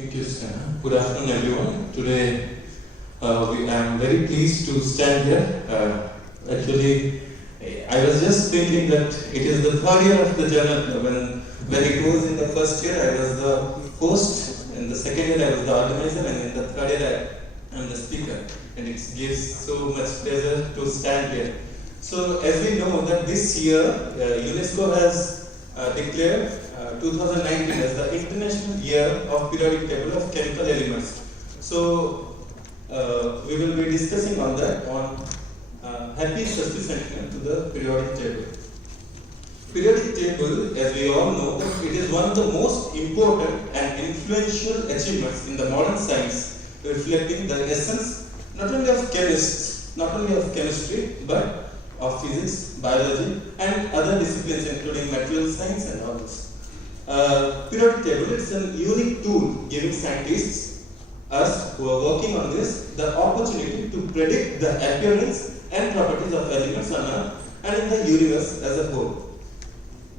Thank you, Stan. Good afternoon, everyone. Today, I am very pleased to stand here. Actually, I was just thinking that it is the third year of the journal. When it was in the first year, I was the host. In the second year, I was the organizer, and in the third year, I am the speaker. And it gives so much pleasure to stand here. So, as we know that this year, UNESCO has declared 2019 as the International Year of Periodic Table of Chemical Elements. So, we will be discussing on that on Happy Sesquicentennial to the Periodic Table. Periodic Table, as we all know, it is one of the most important and influential achievements in the modern science, reflecting the essence not only of chemists, not only of chemistry, but of physics, biology, and other disciplines including material science and others. Periodic table is a unique tool giving scientists, us who are working on this, the opportunity to predict the appearance and properties of elements on Earth and in the universe as a whole.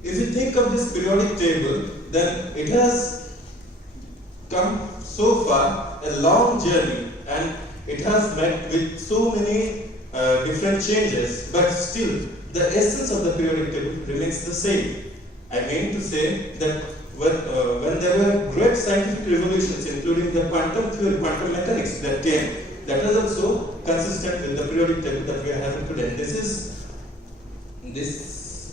If you think of this periodic table, then it has come so far a long journey, and it has met with so many different changes, but still the essence of the periodic table remains the same. I mean to say that when there were great scientific revolutions, including the quantum theory, quantum mechanics that came, that was also consistent with the periodic table that we are having today. This is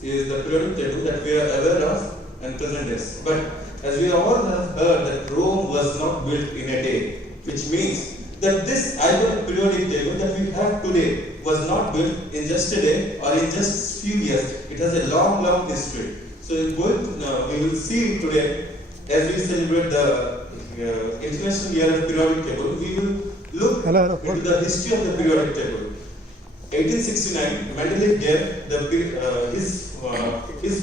the periodic table that we are aware of and present days. But as we all have heard that Rome was not built in a day, which means that this ionic periodic table that we have today was not built in just a day or in just few years. It has a long, long history. So we will see today, as we celebrate the International Year of Periodic Table, we will look into the history of the periodic table. 1869, Mendeleev gave his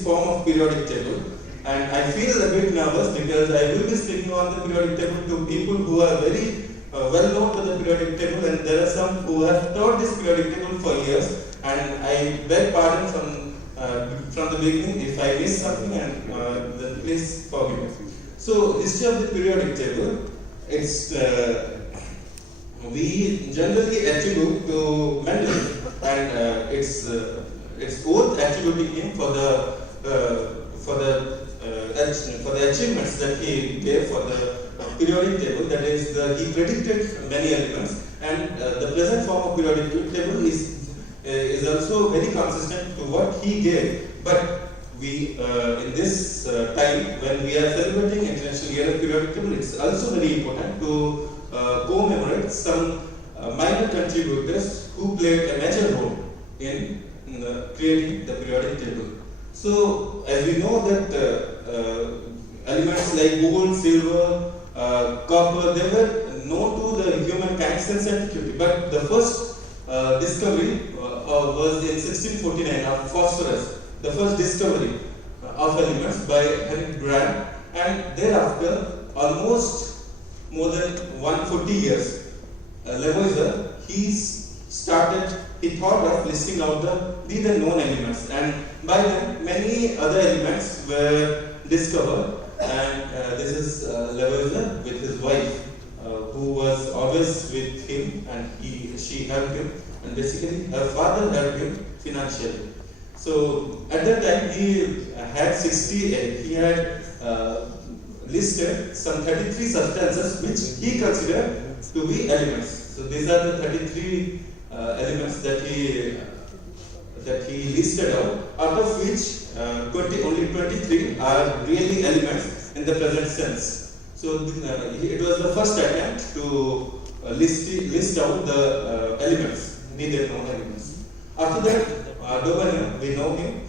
form of periodic table, and I feel a bit nervous because I will be speaking on the periodic table to people who are very well known to the periodic table, and there are some who have taught this periodic table for years, and I beg pardon from the beginning if I miss something, and then please forgive me. So, history of the periodic table, it's we generally attribute to Mendeleev, and it's worth attributing him for the achievements that he gave for the periodic table. That is, he predicted many elements, and the present form of periodic table is also very consistent to what he gave. But we, in this time when we are celebrating International Year of Periodic Table, it's also very important to commemorate some minor contributors who played a major role in creating the periodic table. So, as we know that elements like gold, silver, copper, they were known to the humankind since antiquity. But the first discovery was in 1649 of phosphorus, the first discovery of elements by Henry Grant, and thereafter, almost more than 140 years, Lavoisier, he thought of listing out the then known elements, and by then many other elements were discovered, and this is Lavoisier with his wife, who was always with him, and she helped him, and basically her father helped him financially. So at that time he had listed some 33 substances which he considered to be elements. So these are the 33 elements that he listed out of which only 23 are really elements in the present sense. So it was the first attempt to list out the elements, needed known elements. After that, Doberman, we know him.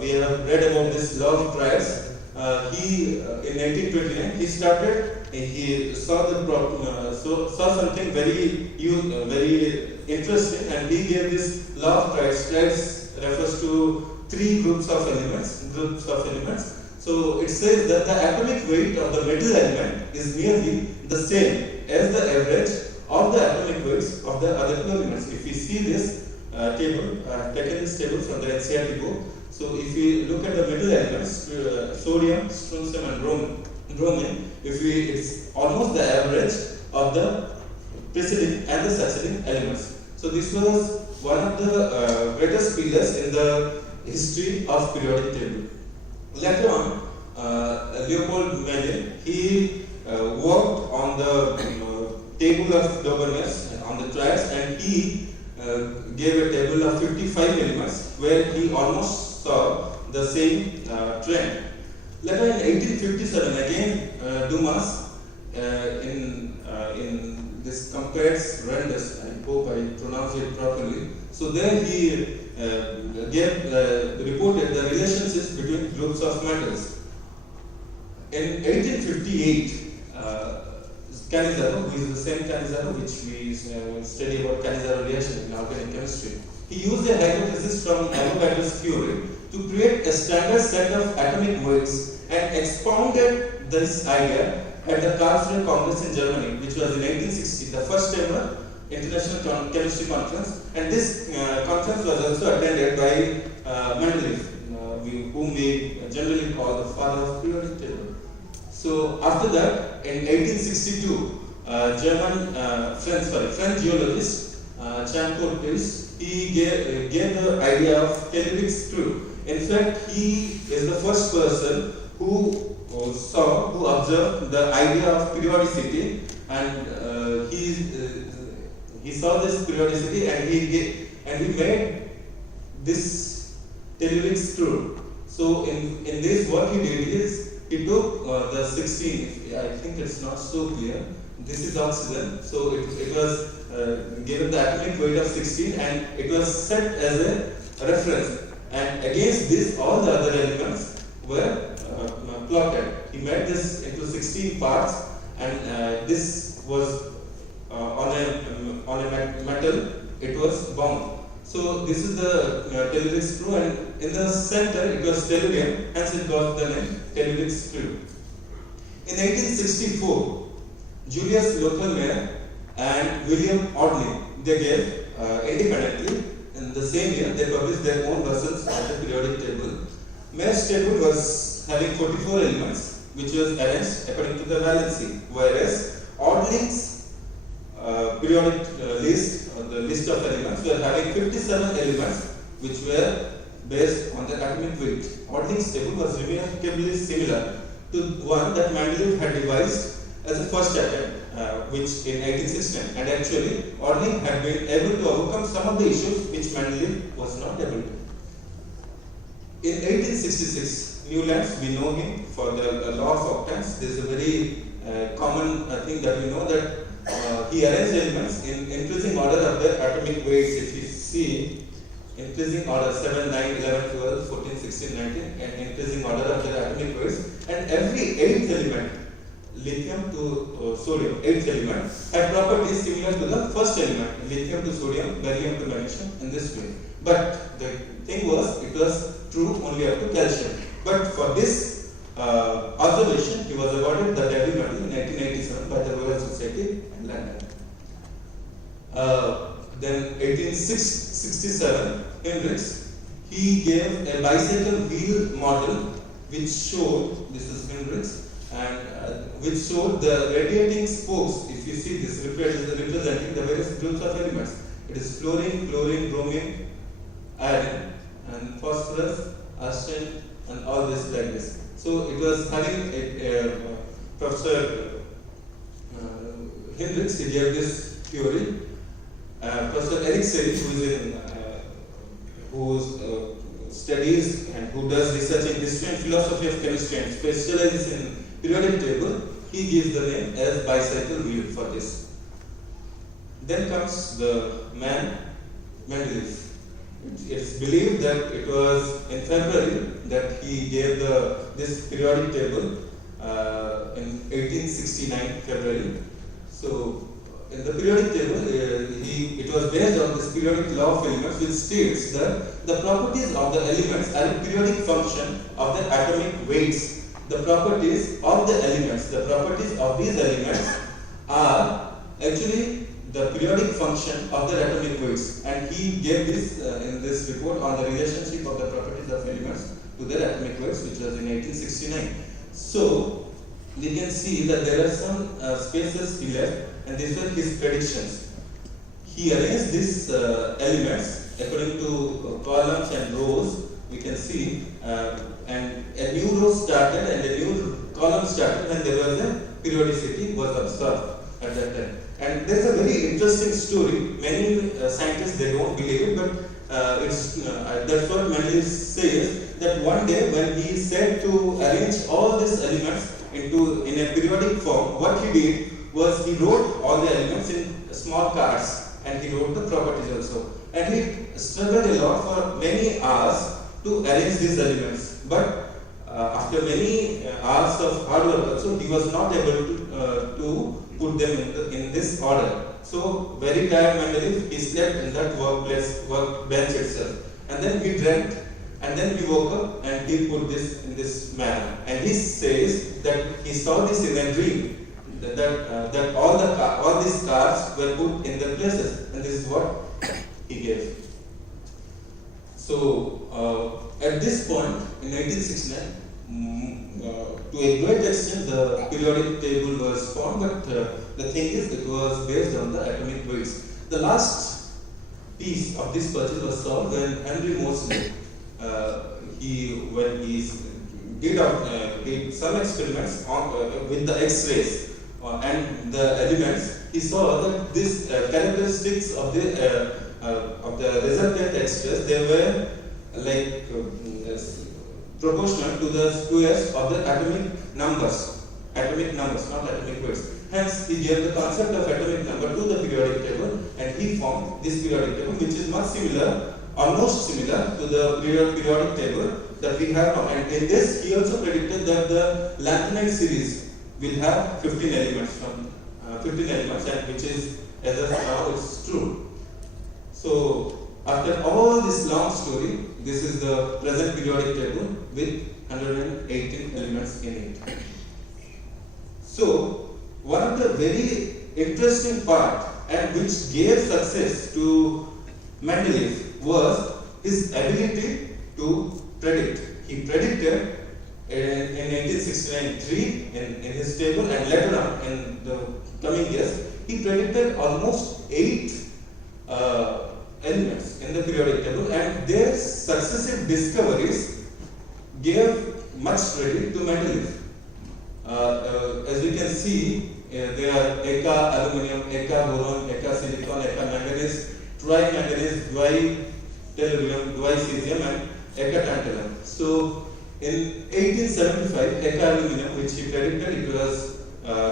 We have read about this law of triads. In 1829, he saw something very interesting, and he gave this law of triads. Triads refers to three groups of elements. So it says that the atomic weight of the metal element is nearly the same as the average of the atomic weights of the other two elements. If we see this table, I have taken this table from the NCERT book. So if we look at the metal elements, sodium, strontium, and bromine, it's almost the average of the preceding and the succeeding elements. So this was one of the greatest pillars in the history of periodic table. Later on, Leopold Mendel, he worked on the table of Dobermans on the triads, and he gave a table of 55 elements where he almost saw the same trend. Later in 1857, again Dumas in this compares renders, I hope I pronounce it properly. So there he reported the relationships between groups of metals. In 1858, Cannizzaro, who is the same Cannizzaro which we study about Cannizzaro reaction in organic chemistry, he used a hypothesis from Avogadro's theory to create a standard set of atomic weights and expounded this idea at the Karlsruhe Congress in Germany, which was in 1860, the first ever International Chemistry Conference, and this conference was also attended by Mendeleev, whom we generally call the father of periodic table. So after that, in 1862, French geologist Jean-Paul Pils, he gave the idea of telluric screw. In fact, he is the first person who observed the idea of periodicity, and he saw this periodicity, and he made this telluric screw. So in this, what he did is he took the 16. I think it's not so clear. This is oxygen. So it was given the atomic weight of 16, and it was set as a reference. And against this, all the other elements were plotted. He made this into 16 parts, and this was on a metal. It was bound. So this is the telluric screw, and in the center it was tellurium, hence it got the name telluric screw. In 1864, Julius Lockelmeier and William Audley, they gave independently, in the same year, they published their own versions of the periodic table. Meier's table was having 44 elements, which was arranged according to the valency, whereas Audley's periodic list, or the list of elements, were having 57 elements, which were based on the atomic weight. Audley's table was remarkably similar to one that Mendeleev had devised as a first attempt, which in 1816, and actually Audley had been able to overcome some of the issues which Mendeleev was not able to. In 1866, Newlands, we know him for the law of octants. This is a very common thing that we know, that he arranged elements in increasing order of their atomic weights. If you see, increasing order 7, 9, 11, 12, 14, 16, 19, and increasing order of their atomic weights, and every 8th element, lithium to sodium, 8th element, had properties similar to the first element, lithium to sodium, barium to magnesium, in this way. But the thing was, it was true only up to calcium. But for this observation, he was awarded the Davy Medal in 1987 by the Royal Society in London. Then 1867, Hendrix, he gave a bicycle wheel model which showed, this is Hendrix, and which showed the radiating spokes. If you see this representing the various groups of elements, it is fluorine, chlorine, bromine, iron, and phosphorus, arsen, and all this like this. So it was having Professor Hendrix, he gave this theory. Professor Eric Serry, who studies and who does research in history and philosophy of chemistry and specializes in periodic table, he gives the name as bicycle wheel for this. Then comes the man Mendeleev. It's believed that it was in February that he gave this periodic table in 1869 February. So in the periodic table, it was based on this periodic law of elements, which states that the properties of the elements are a periodic function of the atomic weights. The properties of the elements, the properties of these elements are actually the periodic function of their atomic weights, and he gave this in this report on the relationship of the properties of elements to their atomic weights, which was in 1869. So we can see that there are some spaces he left, and these were his predictions. He arranged these elements according to columns and rows. We can see, and a new row started and a new column started, and there was a periodicity was observed at that time. And there's a very interesting story. Many scientists, they don't believe it, but that's what Mendeleev says, that one day when he said to arrange all these elements in a periodic form, what he did was he wrote all the elements in small cards, and he wrote the properties also. And he struggled a lot for many hours to arrange these elements. But after many hours of hard work also, he was not able to put them in this order. So, very tired Mendeleev, he slept in that workbench itself. And then he dreamt, and then he woke up and he put this in this manner. And he says that he saw this in a dream, that all these cards were put in their places, and this is what he gave. So, at this point in 1969, to a great extent the periodic table was formed, but the thing is, it was based on the atomic weights. The last piece of this puzzle was solved when Henry Moseley, when he did some experiments with the X-rays and the elements. He saw that these characteristics of the resultant X-rays, they were like proportional to the squares of the atomic numbers, not atomic weights. Hence, he gave the concept of atomic number to the periodic table, and he formed this periodic table, which is much similar, almost similar to the periodic table that we have now. And in this, he also predicted that the lanthanide series will have 15 elements, and which is, as of now, it's true. So, after all this long story, this is the present periodic table with 118 elements in it. So, one of the very interesting part and which gave success to Mendeleev was his ability to predict. He predicted in 1969 in his table, and later on in the coming years, he predicted almost 8 elements in the periodic table, and their successive discoveries gave much credit to Mendeleev. As we can see, there are Eka aluminum, Eka boron, Eka silicon, Eka manganese, tri-manganese, dwi-tellurium, dwi-cesium, and Eka tantalum. So, in 1875, Eka aluminum, which he predicted, it was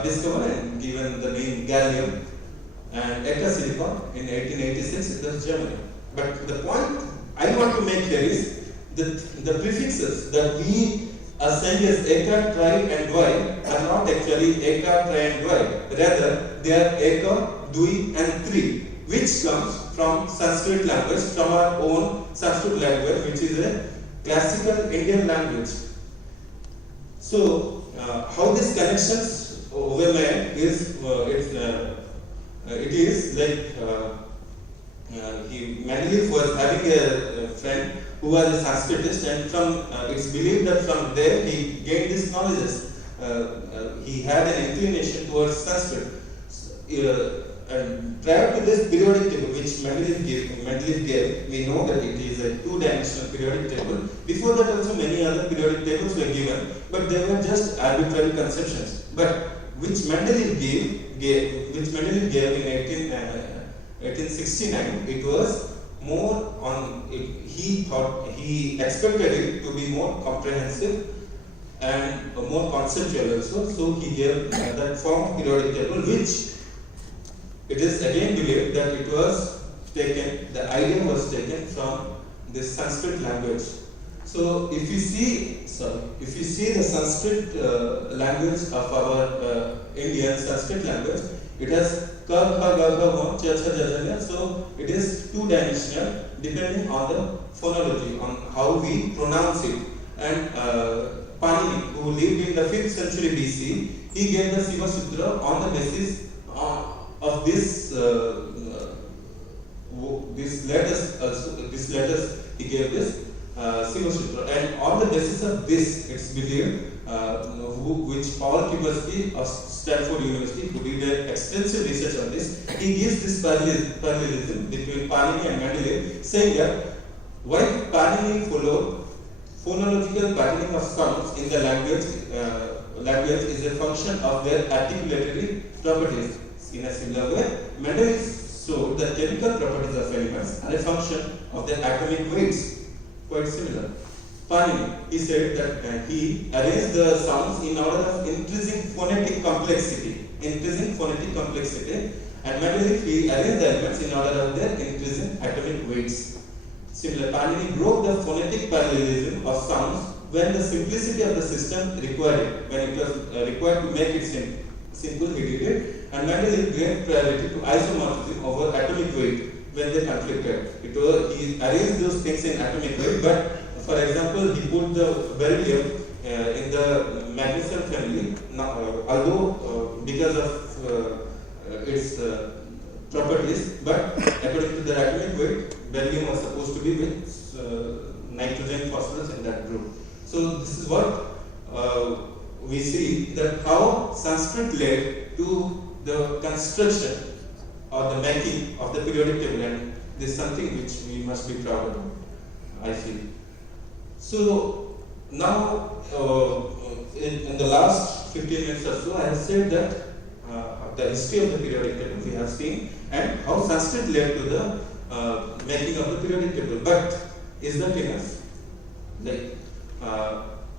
discovered and given the name gallium, and Eka silicon in 1886, it was Germany. But the point I want to make here is the prefixes that we are saying as Eka, tri, and dwi are not actually Eka, tri, and dwi. Rather, they are Eka, dwi, and tri, which comes from Sanskrit language, from our own Sanskrit language, which is a classical Indian language. So, how these connections were made is it is like Mendeleev was having a friend who was a Sanskritist, and from it's believed that from there he gained these knowledges. He had an inclination towards Sanskrit. And prior to this periodic table, which Mendeleev gave, we know that it is a two-dimensional periodic table. Before that, also many other periodic tables were given, but they were just arbitrary conceptions. But which Mendeleev gave in 1869, it was more on. He expected it to be more comprehensive and more conceptual also. So he gave that form of periodic table, which it is again believed that it was taken. The idea was taken from this Sanskrit language. So if you see the Sanskrit language of our Indian Sanskrit language, it has ka, kha, ga, gha, ma, cha, cha, ja, ja, ja. So it is two-dimensional depending on the phonology, on how we pronounce it. And Panini, who lived in the 5th century BC, he gave the Shiva Sutra on the basis of this letters he gave this Shiva Sutra, and on the basis of this, it's believed which Paul Kibursky of Stanford University, who did an extensive research on this, he gives this parallelism between Panini and Mendeleev, saying that while Panini followed phonological patterning of sounds in the language is a function of their articulatory properties. In a similar way, Mendeleev showed the chemical properties of elements are a function of their atomic weights. Quite similar. Panini, he said that he arranged the sounds in order of increasing phonetic complexity, and Mendeleev, he arranged the elements in order of their increasing atomic weights. Similar, Panini broke the phonetic parallelism of sounds when the simplicity of the system required it. When it was required to make it simple, he did it. And Mendeleev gave priority to isomorphism over atomic weight when they conflicted. He arranged those things in atomic weight, but for example, he put the beryllium in the magnesium family, although because of its properties, but according to the atomic weight, beryllium was supposed to be with nitrogen, phosphorus in that group. So this is what we see, that how Sanskrit led to the construction or the making of the periodic table, and this is something which we must be proud of, I feel. So now in the last 15 minutes or so, I have said that the history of the periodic table we have seen, and how Sanskrit led to the making of the periodic table. But is that enough? Like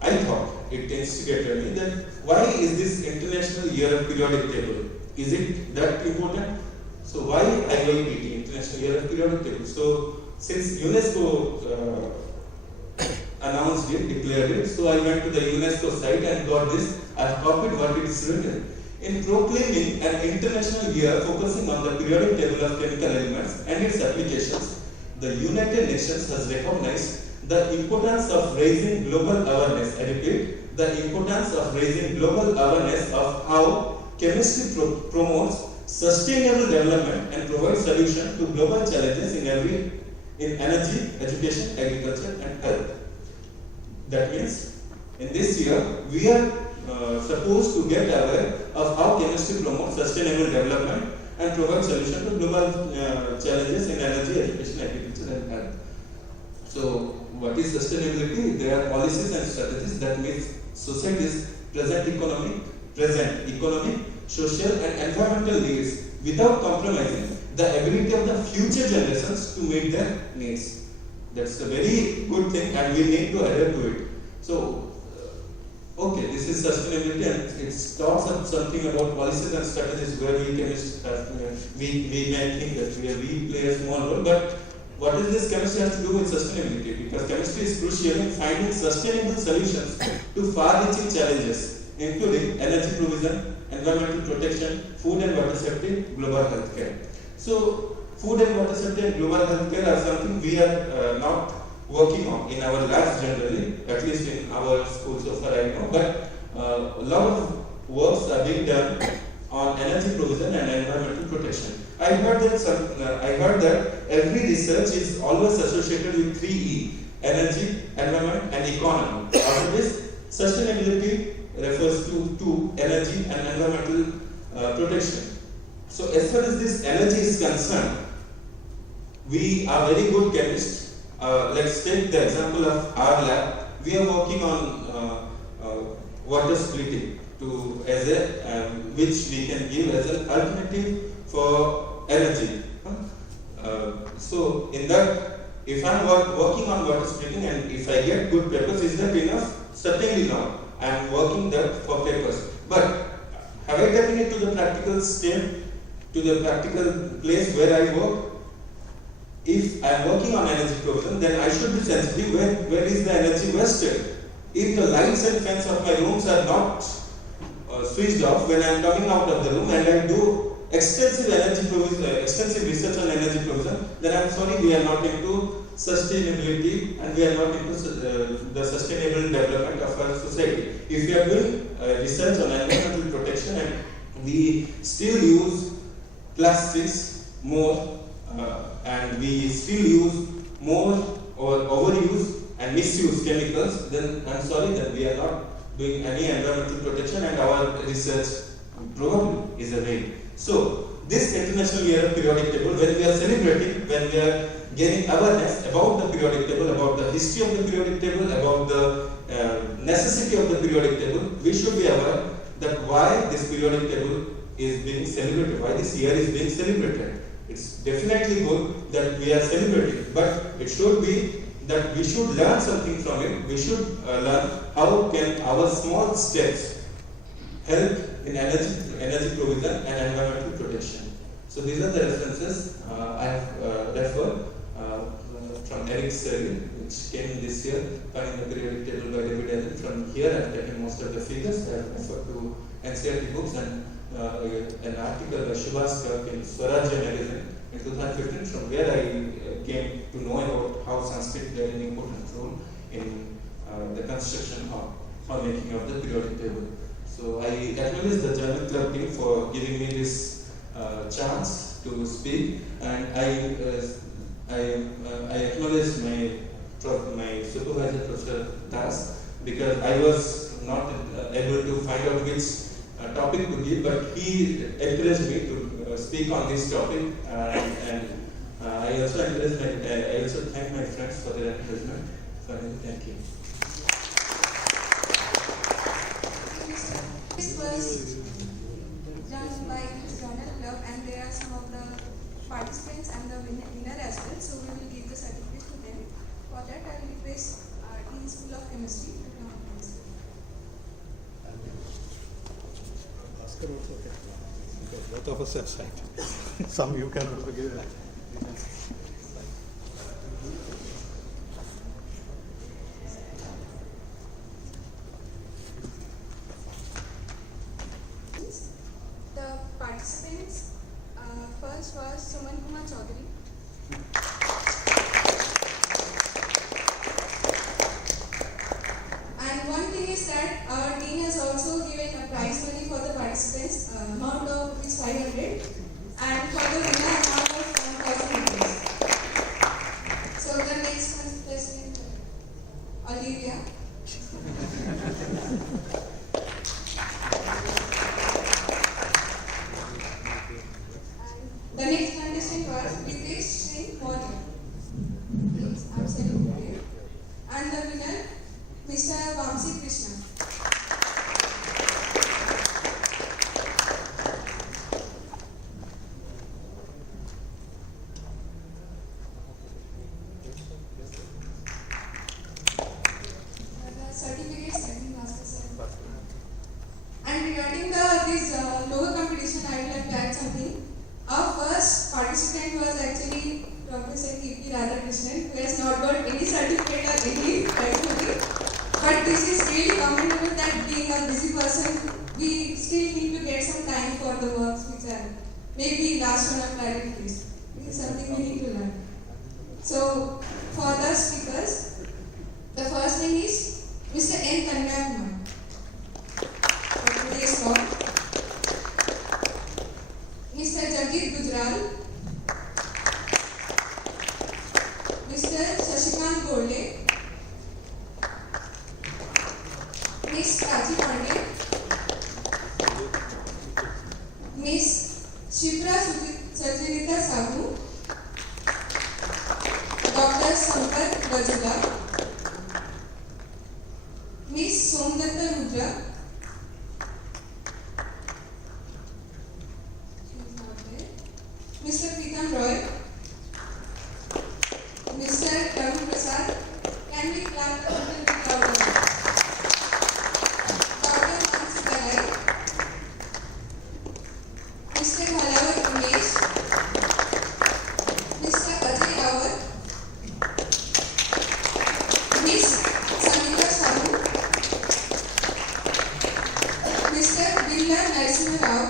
I thought it instigated me that why is this International Year of Periodic Table? Is it that important? So why IYPT, International Year of Periodic Table? So since UNESCO announced it, declared it, so I went to the UNESCO site and got this. I have copied what it is written. In proclaiming an international year focusing on the periodic table of chemical elements and its applications, the United Nations has recognized the importance of raising global awareness. I repeat, the importance of raising global awareness of how chemistry promotes sustainable development and provides solutions to global challenges in energy, education, agriculture, and health. That means, in this year, we are supposed to get aware of how chemistry promotes sustainable development and provides solutions to global challenges in energy, education, agriculture, and health. So, what is sustainability? There are policies and strategies that meet society's present economic, social, and environmental needs without compromising the ability of the future generations to meet their needs. That's a very good thing, and we need to adhere to it. So, okay, this is sustainability, and it talks of something about policies and strategies where we may think that we play a small role, but what is this chemistry has to do with sustainability? Because chemistry is crucial in finding sustainable solutions to far-reaching challenges, including energy provision, environmental protection, food and water safety, global health care. So, food and water safety and global health care are something we are not working on in our labs generally, at least in our school so far I know, but a lot of works are being done on energy provision and environmental protection. I heard that every research is always associated with 3E: energy, environment, and economy. Out of this, sustainability refers to energy and environmental protection. So, as far as this energy is concerned, we are very good chemists. Let's take the example of our lab. We are working on water splitting which we can give as an alternative for energy. So in that, if I am working on water splitting and if I get good papers, is that enough? Certainly not. I am working that for papers. But have I taken it to the practical step, to the practical place where I work? If I am working on energy provision, then I should be sensitive where is the energy wasted. If the lights and fans of my rooms are not switched off when I am coming out of the room and I do extensive research on energy provision, then I am sorry, we are not into sustainability and we are not into the sustainable development of our society. If we are doing research on environmental protection and we still use plastics more and we still use more or overuse and misuse chemicals, then I am sorry that we are not doing any environmental protection, and our research probably is a way. So, this International Year of Periodic Table, when we are celebrating, when we are gaining awareness about the periodic table, about the history of the periodic table, about the necessity of the periodic table, we should be aware that why this periodic table is being celebrated, why this year is being celebrated. It's definitely good that we are celebrating, but it should be that we should learn something from it. We should learn how can our small steps help in energy provision and environmental protection. So these are the references I have referred from Eric's survey, which came this year, Finding the Periodic Table by David Allen. From here I have taken most of the figures. I have referred to NCERT books and an article by Shubhaskar in Swarajya magazine in 2015, from where I came to know about how Sanskrit played an important role in the construction or making of the periodic table. So I acknowledge the Journal Club team for giving me this chance to speak, and I acknowledge my supervisor, Professor Das, because I was not able to find out which topic to give, but he encouraged me to speak on this topic, and I also thank my friends for their encouragement. Finally, thank you. This was done by the Journal Club, and there are some of the participants and the winner as well. So we will give the certificate to them. For that, I will request Dean School of Chemistry to come on the stage. Oscar also okay. Because both of us have signed. Some you can also give. The participants, first was Saman Kumar Chaudhary. And one thing is that our team has also given a prize money for the participants, amount of is 500, and for the winner amount of 1,000 rupees. So the next contestant, Olivia. The next contestant was Ritesh Singh Modi. He is absent today. And the winner, Mr. Vamsi Krishna. The certificates have been passed, sir. And regarding this lower competition, I would like to add something. Our first participant was actually Professor K.P. Radhakrishnan, who has not got any certificate or any prize money. But this is really commendable that being a busy person, we still need to get some time for the works which are maybe last on a private list. This is something we need to learn. So, for the speakers, the first name is Mr. N. Tanmaya Kumar. For today's talk, Mr. Jagit Gujral, Mr. Shashikant Gole, Miss Kaji Pandey, Miss Shipra Sarjanita Sahu, Dr. Sampath Gajula, Miss Somdatta Rudra, Mr. Pritam Roy, Mr. Tarun Prasad, can we clap a little bit louder? Dr. Mansi Kalai, Mr. Bhalavat Umesh, Mr. Ajay Rawat, Miss Samita Sahu, Mr. Billa Narasimha Rao,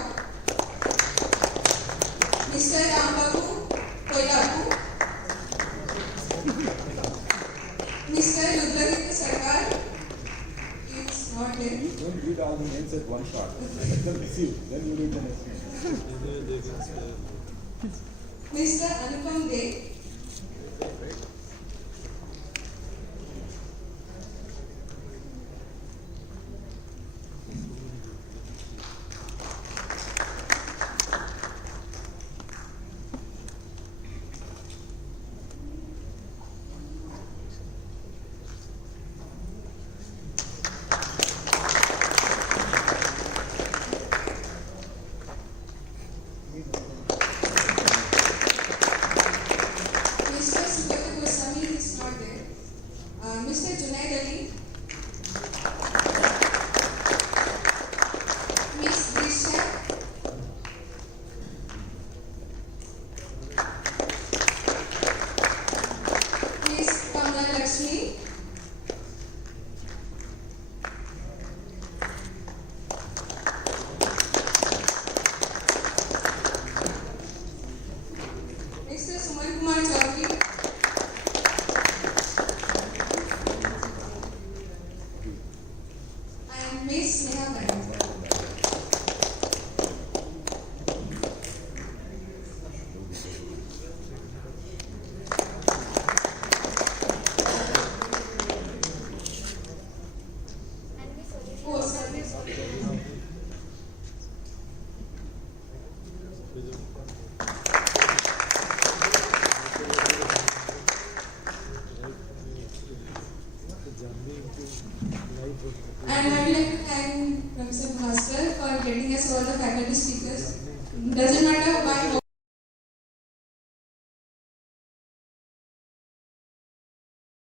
Mr. Rambabu Koilapu, Mr. Rudraditya Sarkar is not there. Don't read all the names at one shot. Let them receive. Then you read the next name. Mr. Anupam De, Kumar and Miss Sneha Kanda. Oh, sorry. And I would like to thank Professor Bhaskar for getting us all the faculty speakers. Doesn't matter why.